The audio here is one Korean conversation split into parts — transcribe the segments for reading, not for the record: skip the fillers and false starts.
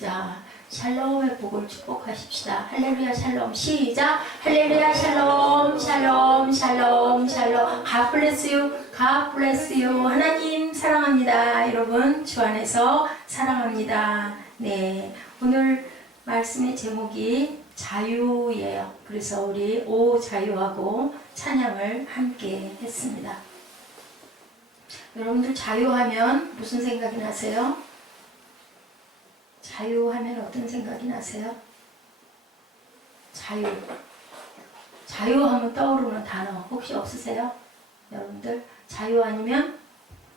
자, 샬롬의 복을 축복하십시다. 할렐루야 샬롬. 시작. 할렐루야 샬롬 샬롬 샬롬 샬롬. God bless you. God bless you. 하나님 사랑합니다. 여러분 주 안에서 사랑합니다. 네, 오늘 말씀의 제목이 자유예요. 그래서 우리 오 자유하고 찬양을 함께 했습니다. 여러분들 자유하면 무슨 생각이 나세요? 자유하면 어떤 생각이 나세요? 자유. 자유하면 떠오르는 단어 혹시 없으세요? 여러분들 자유 아니면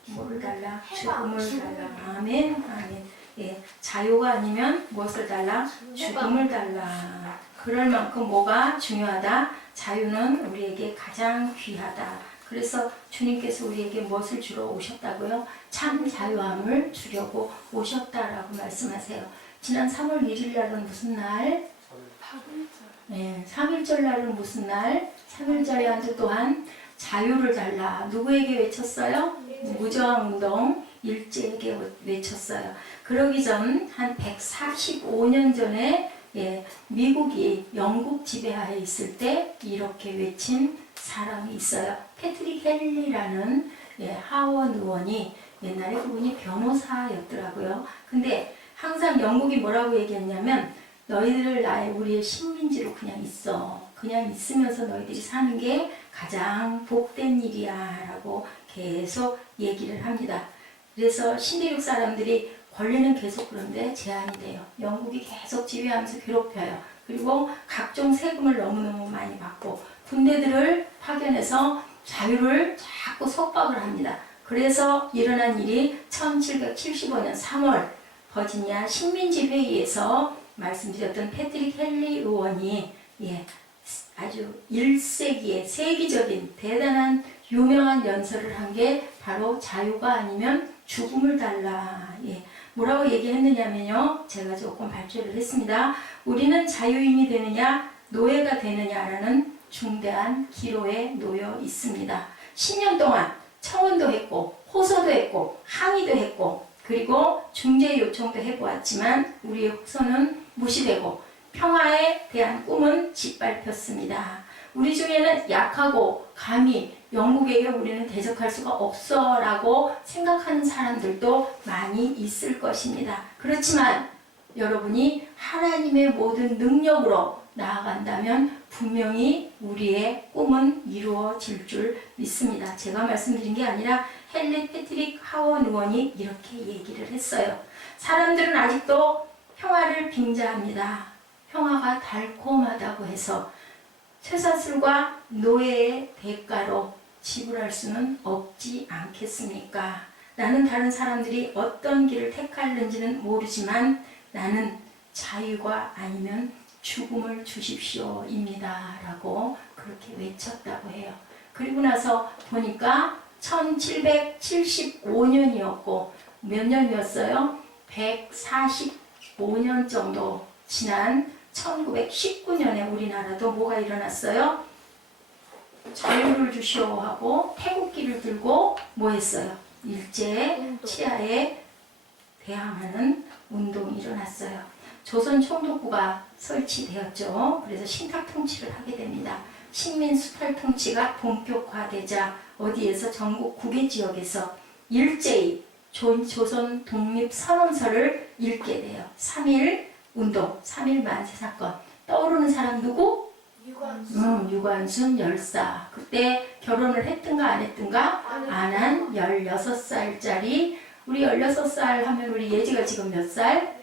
뭐를 달라? 죽음을 달라. 아멘. 아멘. 예, 자유가 아니면 무엇을 달라? 죽음을 달라. 그럴 만큼 뭐가 중요하다? 자유는 우리에게 가장 귀하다. 그래서 주님께서 우리에게 무엇을 주러 오셨다고요? 참 자유함을 주려고 오셨다라고 말씀하세요. 지난 3월 1일 날은 무슨 날? 3일절. 네, 3일절 날은 무슨 날? 3일절에 한주 또한 자유를 달라. 누구에게 외쳤어요? 무저항운동 일제에게 외쳤어요. 그러기 전 한 145년 전에 미국이 영국 지배하에 있을 때 이렇게 외친 사람이 있어요. 패트릭 헨리라는 하원 의원이 옛날에 그분이 변호사였더라고요. 근데 항상 영국이 뭐라고 얘기했냐면 너희들 우리의 식민지로 그냥 있어. 그냥 있으면서 너희들이 사는 게 가장 복된 일이야 라고 계속 얘기를 합니다. 그래서 신대륙 사람들이 권리는 계속 그런데 제한이 돼요. 영국이 계속 지배하면서 괴롭혀요. 그리고 각종 세금을 너무너무 많이 받고 군대들을 파견해서 자유를 자꾸 속박을 합니다. 그래서 일어난 일이 1775년 3월 버지니아 식민지 회의에서 말씀드렸던 패트릭 헨리 의원이 아주 1세기의 세계적인 대단한 유명한 연설을 한 게 바로 자유가 아니면 죽음을 달라. 뭐라고 얘기했느냐면요. 제가 조금 발표를 했습니다. 우리는 자유인이 되느냐 노예가 되느냐라는 중대한 기로에 놓여 있습니다. 10년 동안 청원도 했고 호소도 했고 항의도 했고 그리고 중재 요청도 해보았지만 우리의 호소는 무시되고 평화에 대한 꿈은 짓밟혔습니다. 우리 중에는 약하고 감히 영국에게 우리는 대적할 수가 없어 라고 생각하는 사람들도 많이 있을 것입니다. 그렇지만 여러분이 하나님의 모든 능력으로 나아간다면 분명히 우리의 꿈은 이루어질 줄 믿습니다. 제가 말씀드린 게 아니라 헨리 패트릭 하원 의원이 이렇게 얘기를 했어요. 사람들은 아직도 평화를 빙자합니다. 평화가 달콤하다고 해서 쇠사슬과 노예의 대가로 지불할 수는 없지 않겠습니까? 나는 다른 사람들이 어떤 길을 택할는지는 모르지만 나는 자유가 아니면 죽음을 주십시오 입니다 라고 그렇게 외쳤다고 해요. 그리고 나서 보니까 1775년이었고 몇 년이었어요? 145년 정도 지난 1919년에 우리나라도 뭐가 일어났어요? 자유를 주시오 하고 태국기를 들고 뭐 했어요? 일제 치하에 대항하는 운동이 일어났어요. 조선 총독부가 설치되었죠. 그래서 신탁 통치를 하게 됩니다. 식민 수탈 통치가 본격화되자 어디에서 전국 9개 지역에서 일제히 조선 독립선언서를 읽게 돼요. 3.1 운동, 3.1 만세 사건. 떠오르는 사람 누구? 유관순 열사. 그때 결혼을 했든가 안 했든가? 안 한 16살짜리. 우리 16살 하면 우리 예지가 지금 몇 살?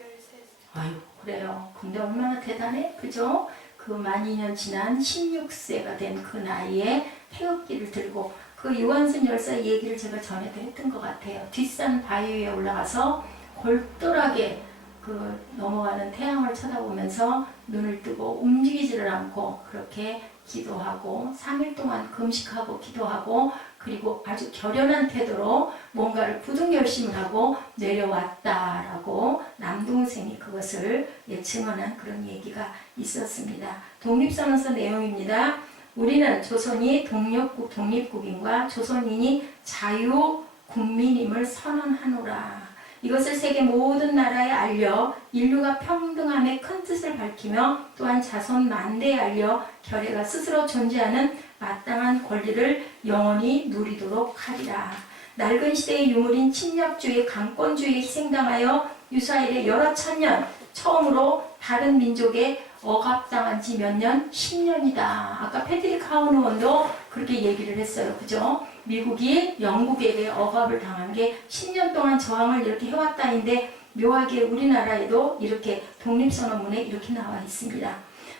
13살. 아유, 그래요. 근데 얼마나 대단해? 그죠? 그 만 2년 지난 16세가 된 그 나이에 태극기를 들고 그 유관순 열사 얘기를 제가 전에도 했던 것 같아요. 뒷산 바위 위에 올라가서 골똘하게 그 넘어가는 태양을 쳐다보면서 눈을 뜨고 움직이지를 않고 그렇게 기도하고 3일 동안 금식하고 기도하고 그리고 아주 결연한 태도로 뭔가를 굳은 결심을 하고 내려왔다라고 남동생이 그것을 증언한 그런 얘기가 있었습니다. 독립선언서 내용입니다. 우리는 조선이 독립국인과 조선인이 자유국민임을 선언하노라. 이것을 세계 모든 나라에 알려 인류가 평등함의 큰 뜻을 밝히며 또한 자손 만대에 알려 결례가 스스로 존재하는 마땅한 권리를 영원히 누리도록 하리라. 낡은 시대의 유물인 침략주의, 강권주의에 희생당하여 유사일의 여러 천년 처음으로 다른 민족에 억압당한 지 몇 년? 10년이다. 아까 패트릭 하우너원도 그렇게 얘기를 했어요. 그죠? 미국이 영국에게 억압을 당한 게 10년 동안 저항을 이렇게 해왔다인데 묘하게 우리나라에도 이렇게 독립선언문에 이렇게 나와 있습니다.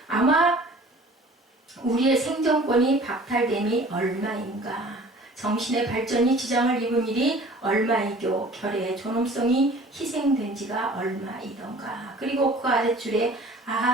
아마 우리의 생존권이 박탈됨이 얼마인가? 정신의 발전이 지장을 입은 일이 얼마이교, 결의의 존엄성이 희생된 지가 얼마이던가. 그리고 그 아랫줄에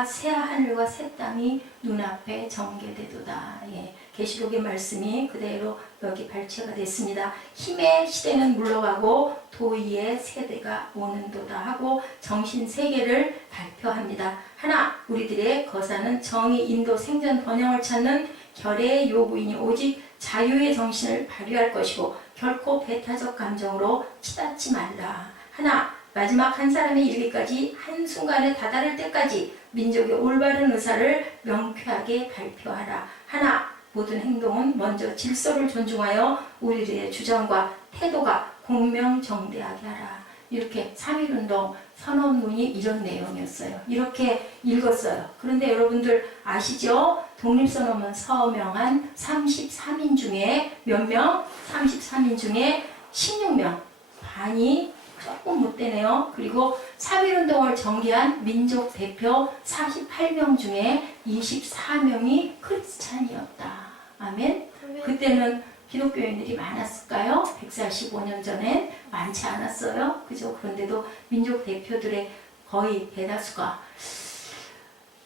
새 하늘과 새 땅이 눈앞에 전개되도다. 예, 계시록의 말씀이 그대로 여기 발췌가 됐습니다. 힘의 시대는 물러가고 도의의 세대가 오는도다 하고 정신 세계를 발표합니다. 하나, 우리들의 거사는 정의, 인도, 생존, 번영을 찾는 결의의 요구이니 오직 자유의 정신을 발휘할 것이고 결코 배타적 감정으로 치닫지 말라. 하나, 마지막 한 사람의 이르기까지 한순간에 다다를 때까지 민족의 올바른 의사를 명쾌하게 발표하라. 하나, 모든 행동은 먼저 질서를 존중하여 우리들의 주장과 태도가 공명정대하게 하라. 이렇게 3.1운동 선언문이 이런 내용이었어요. 이렇게 읽었어요. 그런데 여러분들 아시죠? 독립선언문 서명한 33인 중에 몇 명? 33인 중에 16명. 반이 조금 못 되네요. 그리고 3.1운동을 전개한 민족 대표 48명 중에 24명이 크리스찬이었다. 아멘? 그때는 기독교인들이 많았을까요? 145년 전엔 많지 않았어요. 그죠? 그런데도 민족 대표들의 거의 대다수가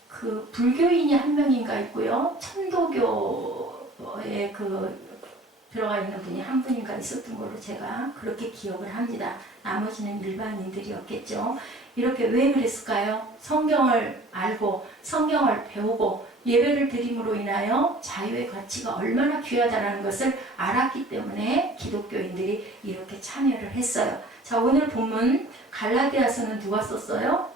그 불교인이 한 명인가 있고요. 천도교에 들어가 있는 분이 한 분인가 있었던 걸로 제가 그렇게 기억을 합니다. 나머지는 일반인들이었겠죠. 이렇게 왜 그랬을까요? 성경을 알고 성경을 배우고 예배를 드림으로 인하여 자유의 가치가 얼마나 귀하다는 것을 알았기 때문에 기독교인들이 이렇게 참여를 했어요. 자, 오늘 본문 갈라디아서는 누가 썼어요?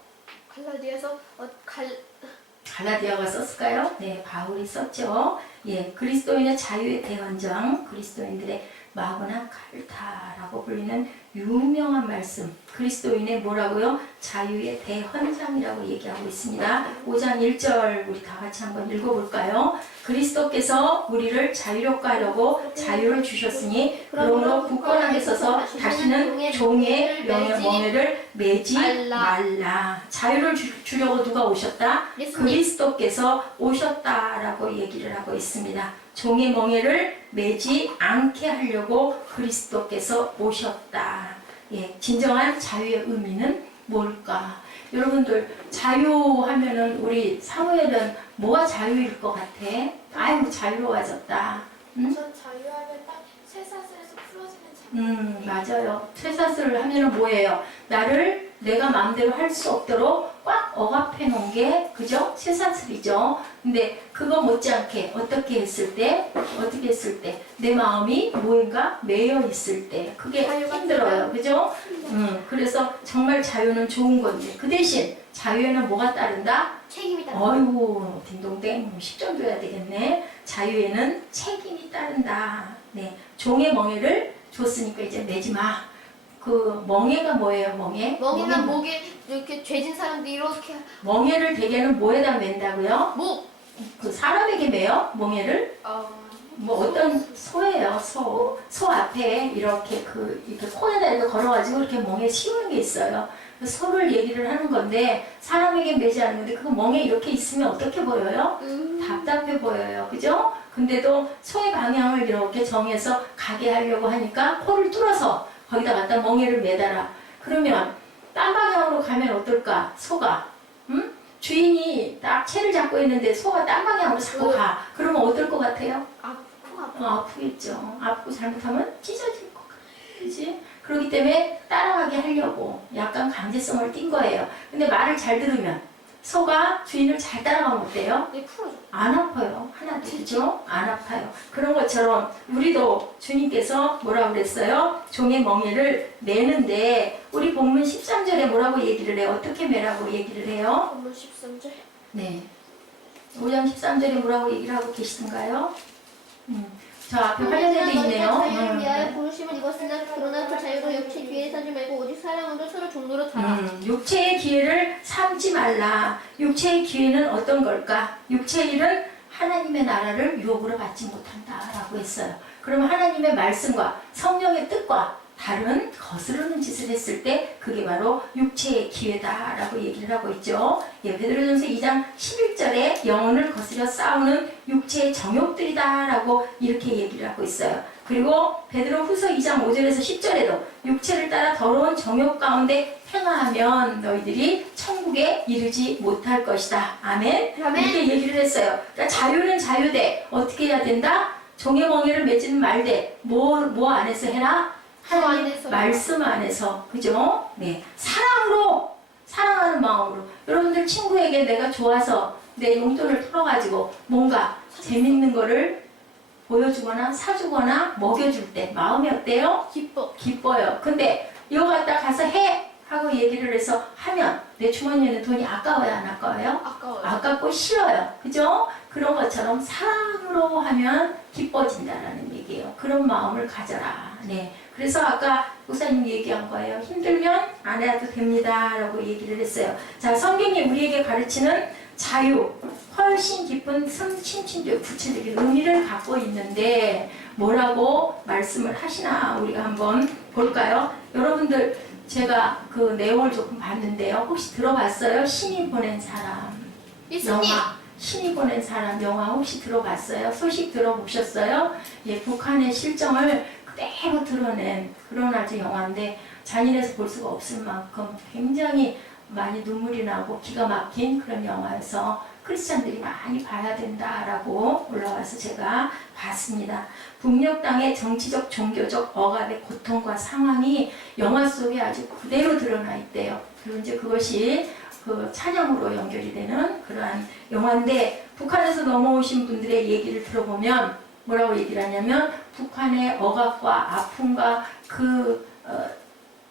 갈라디아가 썼을까요? 네, 바울이 썼죠. 예, 그리스도인의 자유의 대헌장, 그리스도인들의 마구나 칼타라고 불리는 유명한 말씀. 그리스도인의 뭐라고요? 자유의 대헌장이라고 얘기하고 있습니다. 5장 1절 우리 다 같이 한번 읽어볼까요? 그리스도께서 우리를 자유롭게 하려고 자유를 주셨으니 그러므로 굳건하게 서서 다시는 종의 멍에를 매지 말라. 자유를 주려고 누가 오셨다? 그리스도께서 오셨다라고 얘기를 하고 있습니다. 종의 멍에를 매지 않게 하려고 그리스도께서 오셨다. 예, 진정한 자유의 의미는 뭘까? 여러분들 자유하면은 우리 사무엘은 뭐가 자유일 것 같아? 아이고 자유로워졌다. 전 자유하면 딱 쇠사슬에서 풀어지는 자유. 맞아요. 쇠사슬을 하면은 뭐예요? 나를 내가 마음대로 할 수 없도록 꽉 억압해 놓은 게 그죠? 쇠사슬이죠. 근데 그거 못지않게 어떻게 했을 때 내 마음이 뭐인가 매여 있을 때 그게 힘들어요. 그죠? 그래서 정말 자유는 좋은 건데 그 대신 자유에는 뭐가 따른다? 책임이 따른다. 어이구 딩동댕 10점 줘야 되겠네. 자유에는 책임이 따른다. 네, 종의 멍에를 줬으니까 이제 매지 마. 그 멍에가 뭐예요? 멍에는 목에 이렇게 죄진 사람들이 이렇게 멍에를 대개는 뭐에다 맨다고요? 목. 그 사람에게 매요? 멍에를? 뭐 어떤 소예요. 소 앞에 이렇게 이렇게 코에다 이렇게 걸어가지고 이렇게 멍에 씌우는 게 있어요. 소를 얘기를 하는 건데 사람에게 매지 않는 건데 그거 멍에 이렇게 있으면 어떻게 보여요? 답답해 보여요. 그죠? 근데도 소의 방향을 이렇게 정해서 가게 하려고 하니까 코를 뚫어서 거기다 갖다 멍에를 매달아. 그러면 딴 방향으로 가면 어떨까? 소가. 주인이 딱 채를 잡고 있는데 소가 딴 방향으로 자꾸 가. 그러면 어떨 것 같아요? 아프겠죠. 아프고 잘못하면 찢어질 것 같아. 그지? 그렇기 때문에 따라가게 하려고 약간 강제성을 띈 거예요. 근데 말을 잘 들으면 소가 주인을 잘 따라가면 어때요? 네, 풀어줘. 안 아파요. 하나도. 그죠? 안 아파요. 그런 것처럼 우리도 주님께서 뭐라고 그랬어요? 종의 멍에를 매는데 우리 본문 13절에 뭐라고 얘기를 해요? 어떻게 매라고 얘기를 해요? 본문 13절. 네. 5장 13절에 뭐라고 얘기를 하고 계시던가요? 저 앞에 활용되어 있네요. 자유를 위하여 부르심을 입었으나 그러나 그 자유로 육체 기회에 서지 말고 오직 사랑으로 서로 종로로 달아. 육체의 기회를 삼지 말라. 육체의 기회는 어떤 걸까? 육체의 일은 하나님의 나라를 유혹으로 받지 못한다라고 했어요. 그러면 하나님의 말씀과 성령의 뜻과 다른 거스르는 짓을 했을 때 그게 바로 육체의 기회다라고 얘기를 하고 있죠. 예, 베드로전서 2장 11절에 영혼을 거스려 싸우는 육체의 정욕들이다라고 이렇게 얘기를 하고 있어요. 그리고 베드로 후서 2장 5절에서 10절에도 육체를 따라 더러운 정욕 가운데 행하면 너희들이 천국에 이르지 못할 것이다. 아멘. 아멘. 이렇게 얘기를 했어요. 그러니까 자유는 자유되 어떻게 해야 된다? 종의 멍에를 맺지는 말되 뭐 안에서 해라? 하나님 안에서. 말씀 안에서. 그죠? 네. 사랑으로, 사랑하는 마음으로. 여러분들 친구에게 내가 좋아서 내 용돈을 털어가지고 뭔가 재밌는 거를 보여주거나 사주거나 먹여줄 때 마음이 어때요? 기뻐. 기뻐요. 근데 이거 갖다 가서 해! 하고 얘기를 해서 하면 내 주머니에는 돈이 아까워요? 안 아까워요? 아까워요. 아깝고 싫어요. 그죠? 그런 것처럼 사랑으로 하면 기뻐진다라는 얘기예요. 그런 마음을 가져라. 네. 그래서 아까 목사님 얘기한 거예요. 힘들면 안 해도 됩니다. 라고 얘기를 했어요. 자, 성경이 우리에게 가르치는 자유, 훨씬 깊은 심층적 구체적인 의미를 갖고 있는데 뭐라고 말씀을 하시나 우리가 한번 볼까요? 여러분들 제가 그 내용을 조금 봤는데요. 혹시 들어봤어요? 신이 보낸 사람 예수님. 영화. 신이 보낸 사람 영화 혹시 들어봤어요? 소식 들어보셨어요? 예, 북한의 실정을 그대로 드러낸 그런 아주 영화인데 잔인해서 볼 수가 없을 만큼 굉장히 많이 눈물이 나고 기가 막힌 그런 영화여서 크리스찬들이 많이 봐야 된다라고 올라와서 제가 봤습니다. 북녘 땅의 정치적, 종교적 억압의 고통과 상황이 영화 속에 아주 그대로 드러나 있대요. 그리고 이제 그것이 그 찬양으로 연결이 되는 그러한 영화인데 북한에서 넘어오신 분들의 얘기를 들어보면 뭐라고 얘기를 하냐면 북한의 억압과 아픔과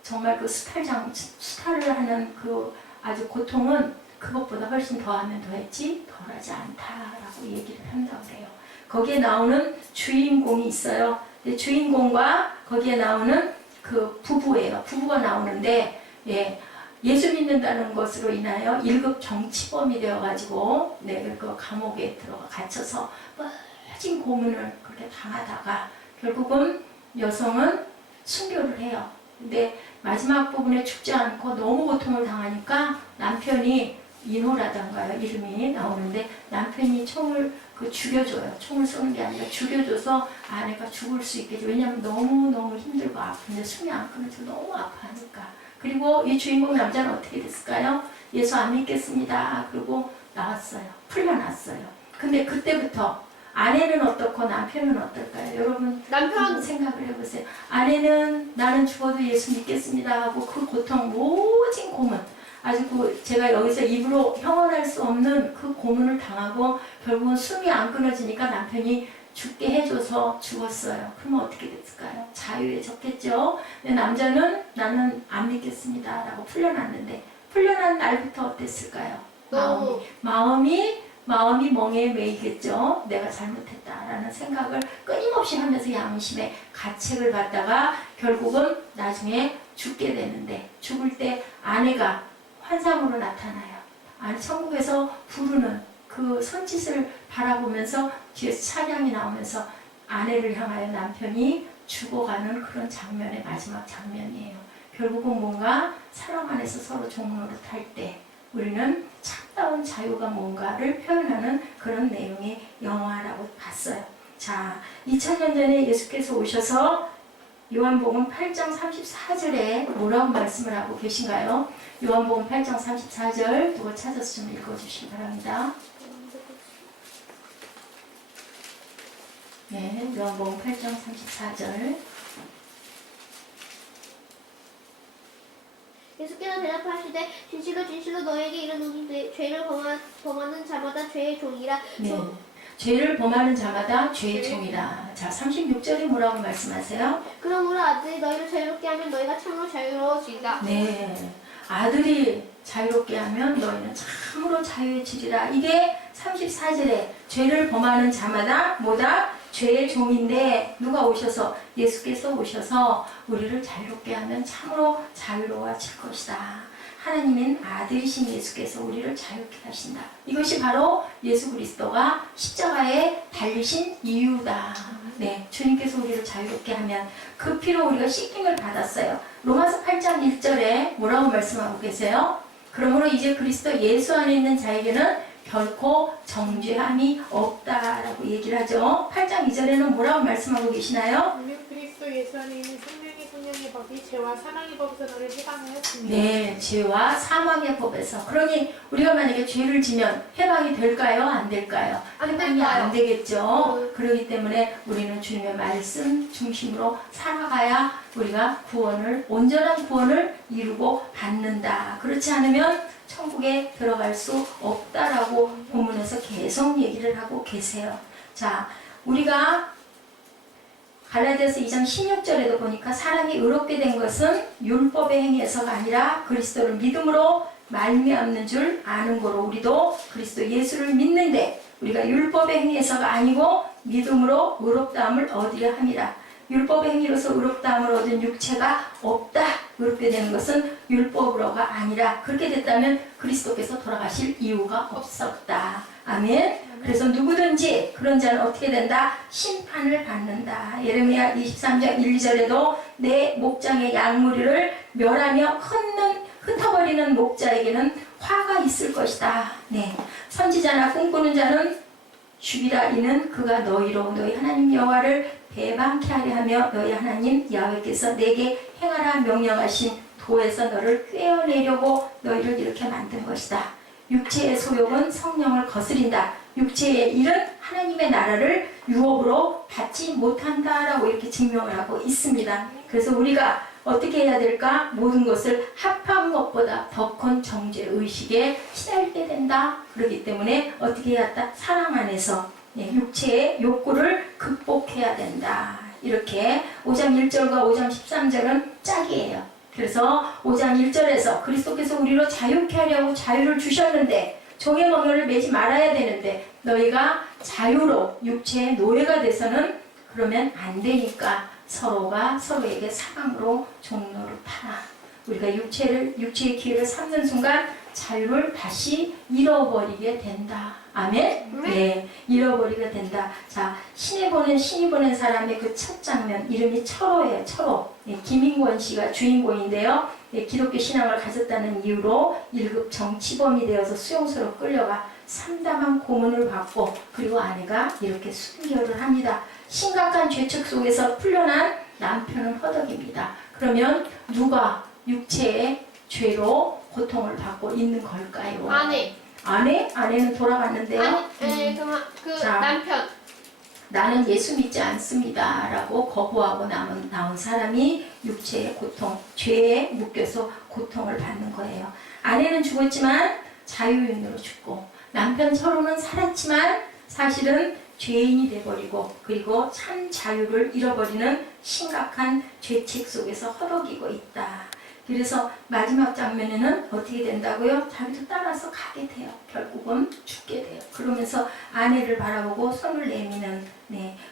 정말 그 수탈을 하는 그 아주 고통은 그것보다 훨씬 더하면 더했지 덜하지 않다라고 얘기를 한다고 그래요. 거기에 나오는 주인공이 있어요. 근데 주인공과 거기에 나오는 그 부부예요. 부부가 나오는데 예수 믿는다는 것으로 인하여 1급 정치범이 되어가지고 그 감옥에 들어가 갇혀서 뻗진 고문을 그렇게 당하다가 결국은 여성은 순교를 해요. 근데 마지막 부분에 죽지 않고 너무 고통을 당하니까 남편이 인호라던가요 이름이 나오는데 남편이 총을 죽여줘요. 총을 쏘는 게 아니라 죽여줘서 아내가 죽을 수 있게 해줘. 왜냐하면 너무너무 힘들고 아픈데 숨이 안 끊어져 너무 아파하니까. 그리고 이 주인공 남자는 어떻게 됐을까요? 예수 안 믿겠습니다. 그리고 나왔어요. 풀려났어요. 근데 그때부터 아내는 어떻고 남편은 어떨까요? 여러분 남편. 생각을 해보세요. 아내는 나는 죽어도 예수 믿겠습니다 하고 그 고통 모진 고문 아주 제가 여기서 입으로 형언할 수 없는 그 고문을 당하고 결국은 숨이 안 끊어지니까 남편이 죽게 해줘서 죽었어요. 그러면 어떻게 됐을까요? 자유해졌겠죠. 근데 남자는 나는 안 믿겠습니다 라고 풀려났는데 풀려난 날부터 어땠을까요? 마음이 멍에 매이겠죠. 내가 잘못했다라는 생각을 끊임없이 하면서 양심의 가책을 받다가 결국은 나중에 죽게 되는데 죽을 때 아내가 환상으로 나타나요. 천국에서 부르는 그 손짓을 바라보면서 뒤에서 찬양이 나오면서 아내를 향하여 남편이 죽어가는 그런 장면의 마지막 장면이에요. 결국은 뭔가 사랑 안에서 서로 종노릇할 때 우리는 참다운 자유가 뭔가를 표현하는 그런 내용의 영화라고 봤어요. 자, 2000년 전에 예수께서 오셔서 요한복음 8장 34절에 뭐라고 말씀을 하고 계신가요? 요한복음 8장 34절 누가 찾아서 좀 읽어주시기 바랍니다. 네, 요한복음 8장 34절. 예수께서 대답하시되 진실로 진실로 너에게 이르노니 죄를 범하는 자마다 죄의 종이라. 네. 죄를 범하는 자마다 죄의 종이라. 자, 36절에 뭐라고 말씀하세요? 그러므로 아들이 너희를 자유롭게 하면 너희가 참으로 자유로워지리라. 네. 아들이 자유롭게 하면 너희는 참으로 자유해지리라. 이게 34절에 죄를 범하는 자마다 뭐다? 죄의 종인데 누가 오셔서 예수께서 오셔서 우리를 자유롭게 하면 참으로 자유로워질 것이다. 하나님은 아들이신 예수께서 우리를 자유케 하신다. 이것이 바로 예수 그리스도가 십자가에 달리신 이유다. 네, 주님께서 우리를 자유롭게 하면 그 피로 우리가 씻김을 받았어요. 로마서 8장 1절에 뭐라고 말씀하고 계세요? 그러므로 이제 그리스도 예수 안에 있는 자에게는 결코 정죄함이 없다라고 얘기를 하죠. 8장 2절에는 뭐라고 말씀하고 계시나요? 그리스도 예수 안에 있는 생명의 법이 죄와 사망의 법에서 너를 해방하였습니다. 네, 죄와 사망의 법에서. 그러니 우리가 만약에 죄를 지면 해방이 될까요? 안 될까요? 안 해방이 될까요? 안 되겠죠. 그렇기 때문에 우리는 주님의 말씀 중심으로 살아가야 우리가 온전한 구원을 이루고 받는다. 그렇지 않으면 천국에 들어갈 수 없다라고 본문에서 계속 얘기를 하고 계세요. 자, 우리가 갈라디아서 2장 16절에도 보니까 사람이 의롭게 된 것은 율법의 행위에서가 아니라 그리스도를 믿음으로 말미암는 줄 아는 거로 우리도 그리스도 예수를 믿는데 우리가 율법의 행위에서가 아니고 믿음으로 의롭다함을 얻으려 함이라. 율법의 행위로서 의롭다함을 얻은 육체가 없다. 의롭게 되는 것은 율법으로가 아니라 그렇게 됐다면 그리스도께서 돌아가실 이유가 없었다. 아멘. 그래서 누구든지 그런 자는 어떻게 된다? 심판을 받는다. 예레미야 23장 1, 2절에도 내 목장의 양무리를 멸하며 흩어버리는 목자에게는 화가 있을 것이다. 네, 선지자나 꿈꾸는 자는 죽이라. 이는 그가 너희로 너희 하나님 여호와를 배반케 하려 하며 너희 하나님 야훼께서 내게 행하라 명령하신 도에서 너를 꿰어내려고 너희를 이렇게 만든 것이다. 육체의 소욕은 성령을 거스린다. 육체의 일은 하나님의 나라를 유업으로 받지 못한다라고 이렇게 증명을 하고 있습니다. 그래서 우리가 어떻게 해야 될까? 모든 것을 합한 것보다 더 큰 정죄 의식에 시달리게 된다. 그렇기 때문에 어떻게 해야 한다? 사랑 안에서 육체의 욕구를 극복해야 된다. 이렇게 5장 1절과 5장 13절은 짝이에요. 그래서 5장 1절에서 그리스도께서 우리로 자유케 하려고 자유를 주셨는데 종의 멍에를 매지 말아야 되는데 너희가 자유로 육체의 노예가 돼서는 그러면 안 되니까 서로가 서로에게 사랑으로 종로를 팔아. 우리가 육체의 기회를 삼는 순간 자유를 다시 잃어버리게 된다. 아멘? 네, 잃어버리게 된다. 자, 신이 보낸 사람의 그 첫 장면, 이름이 철호예요. 철호. 네, 김인권 씨가 주인공인데요. 네, 기독교 신앙을 가졌다는 이유로 1급 정치범이 되어서 수용소로 끌려가 참담한 고문을 받고 그리고 아내가 이렇게 순교를 합니다. 심각한 죄책 속에서 풀려난 남편은 허덕입니다. 그러면 누가 육체의 죄로 고통을 받고 있는 걸까요? 아내. 아내는 돌아갔는데요. 자, 남편. 나는 예수 믿지 않습니다 라고 거부하고 나온 사람이 육체의 고통, 죄에 묶여서 고통을 받는 거예요. 아내는 죽었지만 자유인으로 죽고 남편 서로는 살았지만 사실은 죄인이 돼버리고 그리고 참 자유를 잃어버리는 심각한 죄책 속에서 허덕이고 있다. 그래서 마지막 장면에는 어떻게 된다고요? 자기도 따라서 가게 돼요. 결국은 죽게 돼요. 그러면서 아내를 바라보고 손을 내미는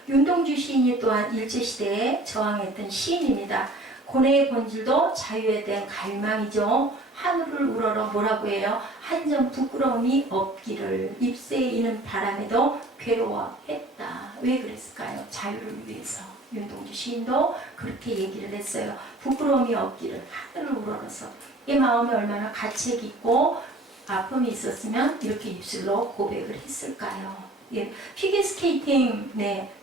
윤동주 시인이 또한 일제시대에 저항했던 시인입니다. 고뇌의 본질도 자유에 대한 갈망이죠. 하늘을 우러러 뭐라고 해요? 한 점 부끄러움이 없기를 잎새에 이는 바람에도 괴로워했다. 왜 그랬을까요? 자유를 위해서. 윤동주 시인도 그렇게 얘기를 했어요. 부끄러움이 없기를 하늘을 우러러서. 이 마음에 얼마나 가책 있고 아픔이 있었으면 이렇게 입술로 고백을 했을까요? 예, 피겨스케이팅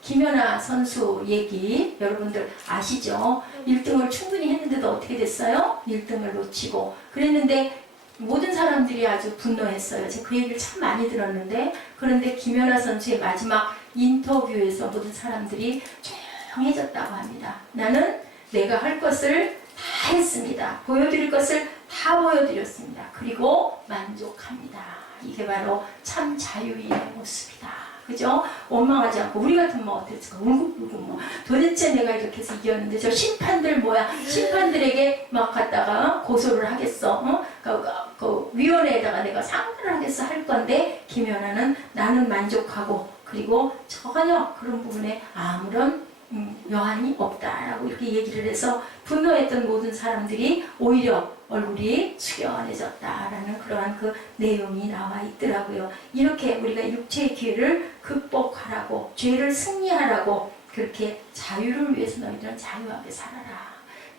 김연아 선수 얘기 여러분들 아시죠? 1등을 충분히 했는데도 어떻게 됐어요? 1등을 놓치고 그랬는데 모든 사람들이 아주 분노했어요. 제가 그 얘기를 참 많이 들었는데 그런데 김연아 선수의 마지막 인터뷰에서 모든 사람들이 조용해졌다고 합니다. 나는 내가 할 것을 다 했습니다. 보여드릴 것을 다 다 보여드렸습니다. 그리고 만족합니다. 이게 바로 참 자유의 모습이다. 그죠? 원망하지 않고 우리 같으면 뭐 어땠을까? 울고불고 뭐 도대체 내가 이렇게 해서 이겼는데 저 심판들 뭐야? 심판들에게 막 갖다가 고소를 하겠어. 그 위원회에다가 내가 상대를 하겠어 할 건데 김연아는 나는 만족하고 그리고 전혀 그런 부분에 아무런 여한이 없다라고 이렇게 얘기를 해서 분노했던 모든 사람들이 오히려 얼굴이 숙연해졌다라는 그러한 그 내용이 나와 있더라고요. 이렇게 우리가 육체의 기회를 극복하라고 죄를 승리하라고 그렇게 자유를 위해서 너희들은 자유하게 살아라.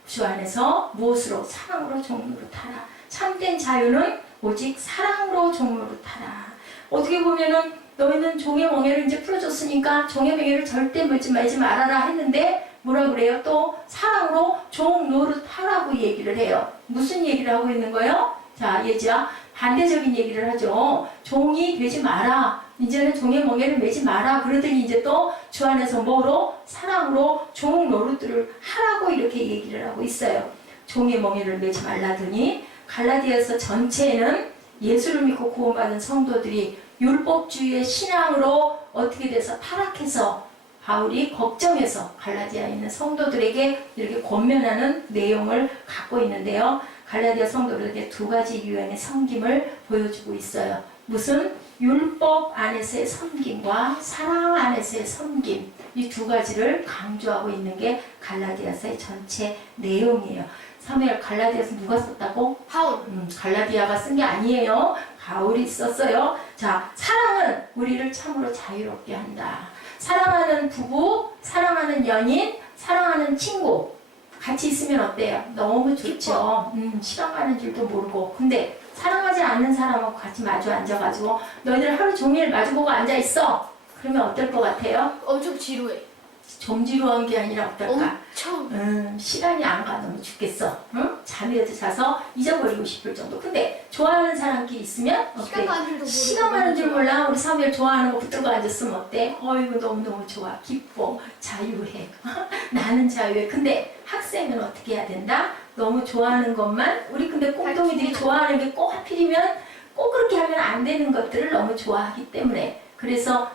주 안에서 무엇으로? 사랑으로 종로로 타라. 참된 자유는 오직 사랑으로 종로로 타라. 어떻게 보면은 너희는 종의 멍에를 이제 풀어줬으니까 종의 멍에를 절대 물지 말지 말아라 했는데 뭐라 그래요? 또 사랑으로 종 노릇하라고 얘기를 해요. 무슨 얘기를 하고 있는 거예요? 자, 예지야 반대적인 얘기를 하죠. 종이 되지 마라. 이제는 종의 멍에를 매지 마라. 그러더니 이제 또 주 안에서 뭐로? 사랑으로 종 노릇들을 하라고 이렇게 얘기를 하고 있어요. 종의 멍에를 매지 말라더니 갈라디아서 전체에는 예수를 믿고 구원받은 성도들이 율법주의의 신앙으로 어떻게 돼서 타락해서 바울이 걱정해서 갈라디아에 있는 성도들에게 이렇게 권면하는 내용을 갖고 있는데요. 갈라디아 성도들에게 두 가지 유형의 섬김을 보여주고 있어요. 무슨? 율법 안에서의 섬김과 사랑 안에서의 섬김, 이 두 가지를 강조하고 있는 게 갈라디아서의 전체 내용이에요. 사무엘 갈라디아서 누가 썼다고? 바울. 갈라디아가 쓴 게 아니에요. 바울이 썼어요. 자, 사랑은 우리를 참으로 자유롭게 한다. 사랑하는 부부, 사랑하는 연인, 사랑하는 친구 같이 있으면 어때요? 너무 좋죠. 시간 가는 줄도 모르고. 근데 사랑하지 않는 사람하고 같이 마주 앉아가지고 너희들 하루 종일 마주보고 앉아있어. 그러면 어떨 것 같아요? 엄청 지루해. 좀 지루한 게 아니라 어떨까? 엄청. 시간이 안 가. 너무 죽겠어. 응? 잠이라도 자서 잊어버리고 싶을 정도. 근데 좋아하는 사람끼리 있으면 어때? 시간 가는 줄도 모르고. 시간 가는 줄 몰라. 우리 사무엘 좋아하는 거 붙들고 앉았으면 어때? 어이구 너무너무 좋아. 기뻐. 자유해. 나는 자유해. 근데 학생은 어떻게 해야 된다? 너무 좋아하는 것만 우리 근데 꽁동이들이 좋아하는 게 꼭 하필이면 꼭 그렇게 하면 안 되는 것들을 너무 좋아하기 때문에 그래서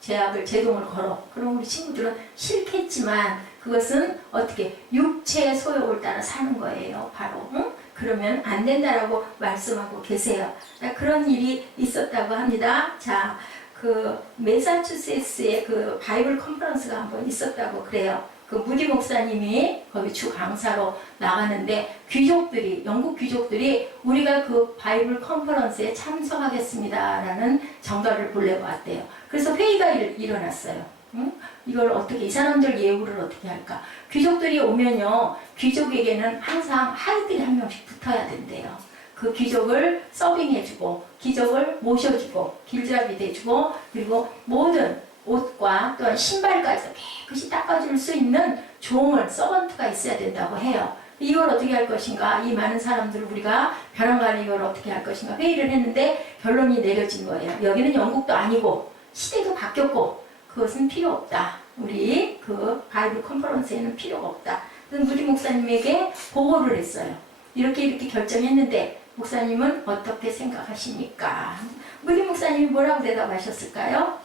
제약을 제동을 걸어. 그럼 우리 친구들은 싫겠지만 그것은 어떻게 육체의 소욕을 따라 사는 거예요. 바로. 응? 그러면 안 된다라고 말씀하고 계세요. 그런 일이 있었다고 합니다. 자, 그 매사추세츠의 그 바이블 컨퍼런스가 한번 있었다고 그래요. 그 무디 목사님이 거기 주 강사로 나가는데 귀족들이 영국 귀족들이 우리가 그 바이블 컨퍼런스에 참석하겠습니다라는 정가를 보내고 왔대요. 그래서 회의가 일어났어요. 응? 이걸 어떻게 이 사람들 예우를 어떻게 할까? 귀족들이 오면요, 귀족에게는 항상 하인들이 한 명씩 붙어야 된대요. 그 귀족을 서빙해주고, 귀족을 모셔주고, 길잡이 대주고, 그리고 모든 옷과 또한 신발까지 깨끗이 닦아줄 수 있는 종을, 서번트가 있어야 된다고 해요. 이걸 어떻게 할 것인가? 이 많은 사람들을 우리가 벼랑간에 이걸 어떻게 할 것인가? 회의를 했는데 결론이 내려진 거예요. 여기는 영국도 아니고 시대도 바뀌었고 그것은 필요 없다. 우리 그 바이블 컨퍼런스에는 필요가 없다. 그래서 무디 목사님에게 보고를 했어요. 이렇게 결정했는데 목사님은 어떻게 생각하십니까? 무디 목사님이 뭐라고 대답하셨을까요?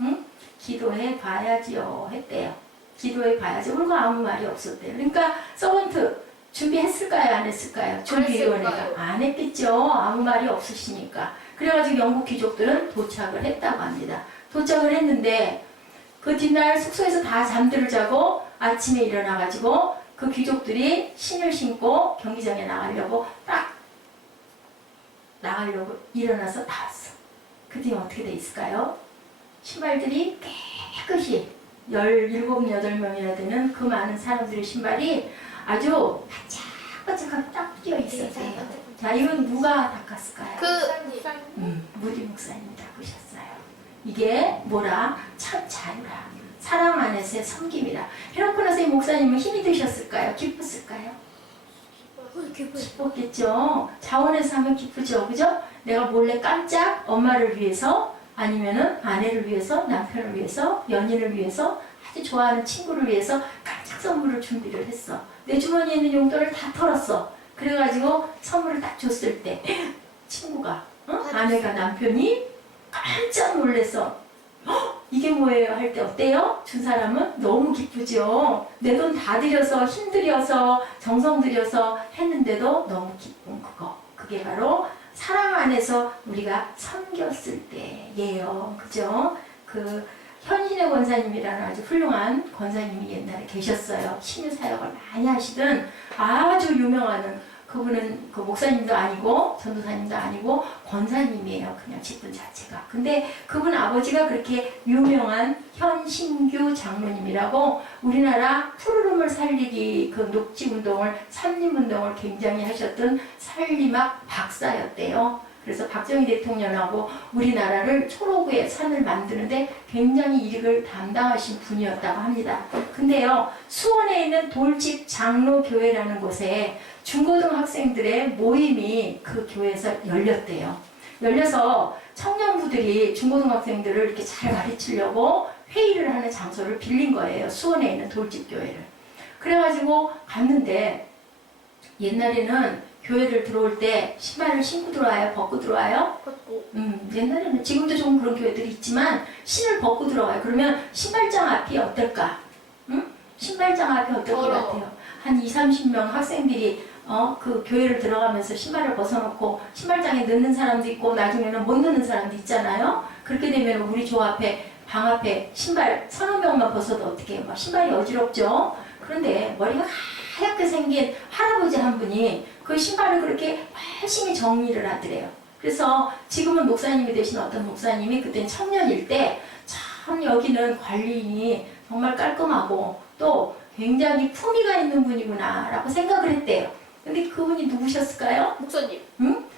응? 기도해 봐야지요 했대요. 기도해 봐야지. 그리고 아무 말이 없었대요. 그러니까 서번트 준비했을까요? 안 했을까요? 준비위원회가 안 했겠죠. 아무 말이 없으시니까. 그래가지고 영국 귀족들은 도착을 했다고 합니다. 도착을 했는데 그 뒷날 숙소에서 다 잠들을 자고 아침에 일어나가지고 그 귀족들이 신을 신고 경기장에 나가려고 일어나서 나왔어. 그때 어떻게 돼 있을까요? 신발들이 깨끗이 17, 8명이나 되는 그 많은 사람들의 신발이 아주 반짝반짝하게 딱 뛰어 있었어요. 자, 이건 누가 닦았을까요? 무디 목사님이 닦으셨어요. 이게 뭐라? 참 자유라. 사랑 안에서의 섬김이라. 해놓고 나서 이 목사님은 힘이 드셨을까요? 기뻤을까요? 기뻤겠죠. 자원에서 하면 기쁘죠. 그죠? 내가 몰래 깜짝 엄마를 위해서 아니면은 아내를 위해서, 남편을 위해서, 연인을 위해서, 아주 좋아하는 친구를 위해서 깜짝 선물을 준비를 했어. 내 주머니에 있는 용돈을 다 털었어. 그래가지고 선물을 딱 줬을 때 친구가 아내가 남편이 깜짝 놀래서 이게 뭐예요? 할 때 어때요? 준 사람은 너무 기쁘죠. 내 돈 다 들여서 힘들여서 정성 들여서 했는데도 너무 기쁜 그거. 그게 바로 사랑 안에서 우리가 섬겼을 때예요. 그죠? 그 현신의 권사님이라는 아주 훌륭한 권사님이 옛날에 계셨어요. 신유 사역을 많이 하시던 아주 유명한 그분은 그 목사님도 아니고 전도사님도 아니고 권사님이에요. 그냥 직분 자체가. 근데 그분 아버지가 그렇게 유명한 현신규 장로님이라고 우리나라 푸르름을 살리기 그 녹지운동을 산림운동을 굉장히 하셨던 산림학 박사였대요. 그래서 박정희 대통령하고 우리나라를 초록의 산을 만드는데 굉장히 이익을 담당하신 분이었다고 합니다. 근데요, 수원에 있는 돌집 장로교회라는 곳에 중고등학생들의 모임이 그 교회에서 열렸대요. 열려서 청년부들이 중고등학생들을 이렇게 잘 가르치려고 회의를 하는 장소를 빌린 거예요. 수원에 있는 돌집 교회를. 그래가지고 갔는데 옛날에는 교회를 들어올 때 신발을 신고 들어와요? 벗고 들어와요? 벗고. 옛날에는 지금도 좀 그런 교회들이 있지만 신을 벗고 들어와요. 그러면 신발장 앞이 어떨까? 신발장 앞이 어떨 것 같아요? 한 20-30명 학생들이 그 교회를 들어가면서 신발을 벗어놓고 신발장에 넣는 사람도 있고 나중에는 못 넣는 사람도 있잖아요. 그렇게 되면 우리 조 앞에 방 앞에 신발 서너 명만 벗어도 어떻게 해요? 막 신발이 어지럽죠? 그런데 머리가 하얗게 생긴 할아버지 한 분이 그 신발을 그렇게 열심히 정리를 하더래요. 그래서 지금은 목사님이 되신 어떤 목사님이 그땐 청년일 때 참 여기는 관리인이 정말 깔끔하고 또 굉장히 품위가 있는 분이구나 라고 생각을 했대요. 근데 그분이 누구셨을까요? 목사님.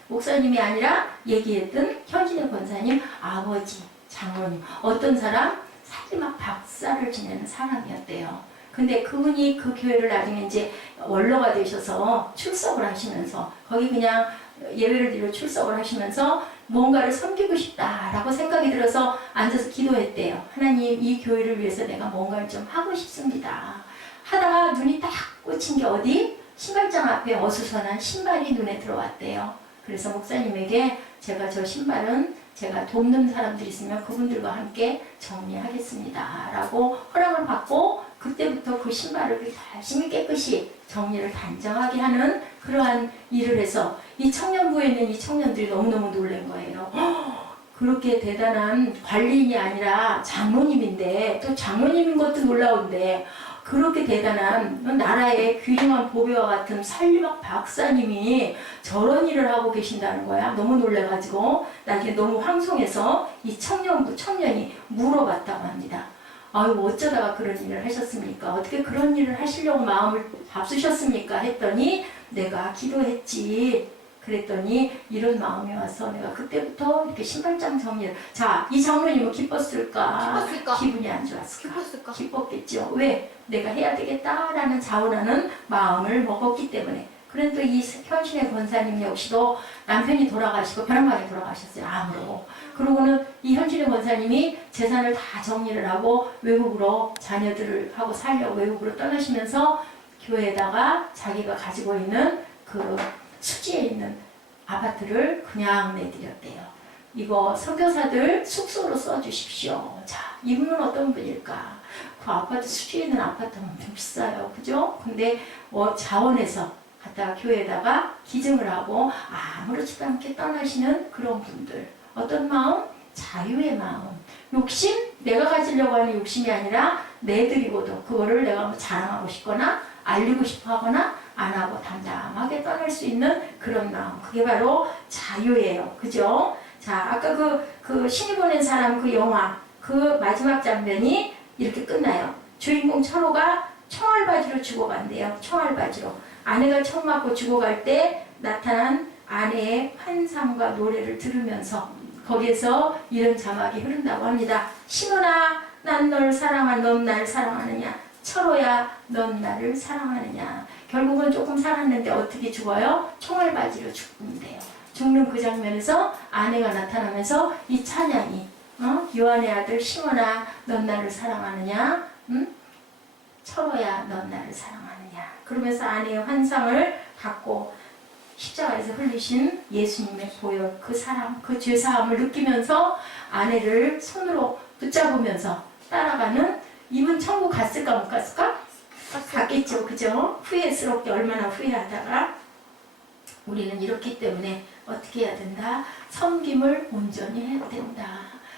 목사님이 아니라 얘기했던 현진의 권사님 아버지 장로님 어떤 사람? 살림학 박사를 지내는 사람이었대요. 근데 그분이 그 교회를 나중에 이제 원로가 되셔서 출석을 하시면서 거기 그냥 예배를 드리러 출석을 하시면서 뭔가를 섬기고 싶다라고 생각이 들어서 앉아서 기도했대요. 하나님 이 교회를 위해서 내가 뭔가를 좀 하고 싶습니다. 하다가 눈이 딱 꽂힌 게 어디? 신발장 앞에 어수선한 신발이 눈에 들어왔대요. 그래서 목사님에게 제가 저 신발은 제가 돕는 사람들이 있으면 그분들과 함께 정리하겠습니다. 라고 허락을 받고 그때부터 그 신발을 열심히 깨끗이 정리를 단정하게 하는 그러한 일을 해서 이 청년부에 있는 이 청년들이 너무너무 놀란 거예요. 그렇게 대단한 관리인이 아니라 장로님인데 또 장로님인 것도 놀라운데 그렇게 대단한 나라의 귀중한 보배와 같은 산림학 박사님이 저런 일을 하고 계신다는 거야. 너무 놀래가지고 나중에 너무 황송해서 이 청년이 물어봤다고 합니다. 아유 어쩌다가 그런 일을 하셨습니까? 어떻게 그런 일을 하시려고 마음을 잡수셨습니까? 했더니 내가 기도했지. 그랬더니 이런 마음이 와서 내가 그때부터 이렇게 신발장 정리를. 자, 이 장로님은 기뻤을까? 기분이 안 좋았을까? 기뻤겠죠. 왜? 내가 해야 되겠다라는 자원하는 마음을 먹었기 때문에. 그런데 이 현신의 권사님 역시도 남편이 돌아가시고 벼랑간에 돌아가셨어요. 암으로. 그러고는 이 현신의 권사님이 재산을 다 정리를 하고 외국으로 자녀들을 하고 살려고 외국으로 떠나시면서 교회에다가 자기가 가지고 있는 그 수지에 있는 아파트를 그냥 내드렸대요. 이거 선교사들 숙소로 써주십시오. 자, 이분은 어떤 분일까? 그 아파트 수지에 있는 아파트는 엄청 비싸요. 그죠? 근데 자원해서 갖다가 교회에다가 기증을 하고 아무렇지도 않게 떠나시는 그런 분들. 어떤 마음? 자유의 마음. 욕심? 내가 가지려고 하는 욕심이 아니라 내드리고도 그거를 내가 뭐 자랑하고 싶거나 알리고 싶어 하거나 안 하고 담담하게 떠날 수 있는 그런 마음. 그게 바로 자유예요. 그죠? 자, 아까 그 신이 보낸 사람 그 영화 그 마지막 장면이 이렇게 끝나요. 주인공 철호가 총알바지로 죽어간대요. 총알바지로. 아내가 총 맞고 죽어갈 때 나타난 아내의 환상과 노래를 들으면서 거기에서 이런 자막이 흐른다고 합니다. 신호나 난 널 사랑한 넌 날 사랑하느냐. 철호야 넌 나를 사랑하느냐. 결국은 조금 살았는데 어떻게 죽어요? 총알바지로 죽는데요. 죽는 그 장면에서 아내가 나타나면서 이 찬양이 요한의 아들 시몬아 넌 나를 사랑하느냐? 철호야 넌 나를 사랑하느냐? 그러면서 아내의 환상을 갖고 십자가에서 흘리신 예수님의 보혈, 그 사랑, 그 죄사함을 느끼면서 아내를 손으로 붙잡으면서 따라가는, 이분 천국 갔을까 못 갔을까? 갔겠죠. 그죠? 후회스럽게 얼마나 후회하다가 우리는 이렇기 때문에 어떻게 해야 된다? 섬김을 온전히 해야 된다.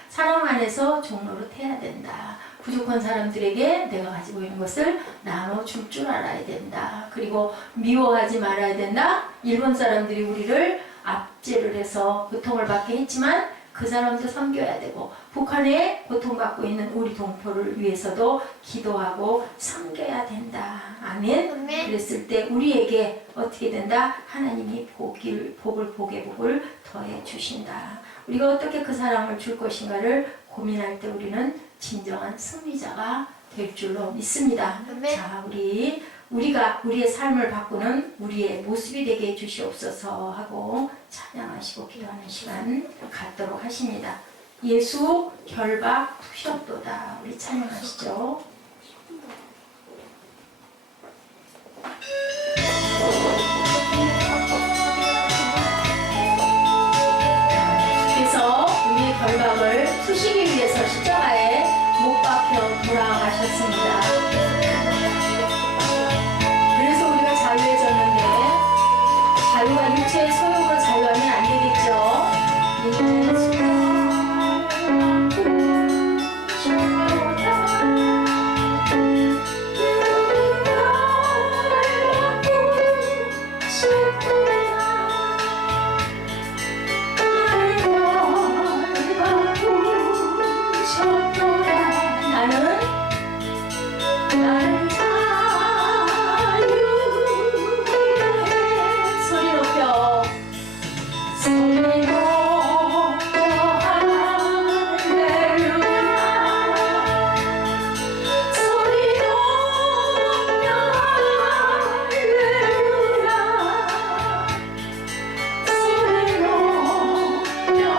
사랑 안에서 종로릇 해야 된다. 부족한 사람들에게 내가 가지고 있는 것을 나눠줄 줄 알아야 된다. 그리고 미워하지 말아야 된다. 일본 사람들이 우리를 압제를 해서 고통을 받게 했지만 그 사람도 섬겨야 되고, 북한에 고통받고 있는 우리 동포를 위해서도 기도하고 섬겨야 된다. 아멘. 아멘. 그랬을 때 우리에게 어떻게 된다? 하나님이 복을 복에 복을 더해 주신다. 우리가 어떻게 그 사랑을 줄 것인가를 고민할 때 우리는 진정한 승리자가 될 줄로 믿습니다. 아멘. 자, 우리가 우리의 삶을 바꾸는 우리의 모습이 되게 해주시옵소서 하고 찬양하시고 기도하는 시간 갖도록 하십니다. 예수 결박 푸셨도다. 우리 찬양하시죠. 그래서 우리의 결박을 푸시기 위해서 십자가에 못 박혀 돌아가셨습니다. 그래서 우리가 자유해졌는데, 자유가 육체의 소욕으로 자유하면 안 되겠죠. 나는 자유해. 소리 높여. 소리 높여 할렐루야. 소리 높여 할렐루야. 소리 높여 할렐루야.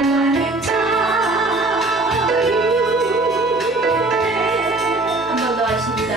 나는 자유해. 한 번 더 하십니다.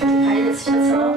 다리 쓰셔서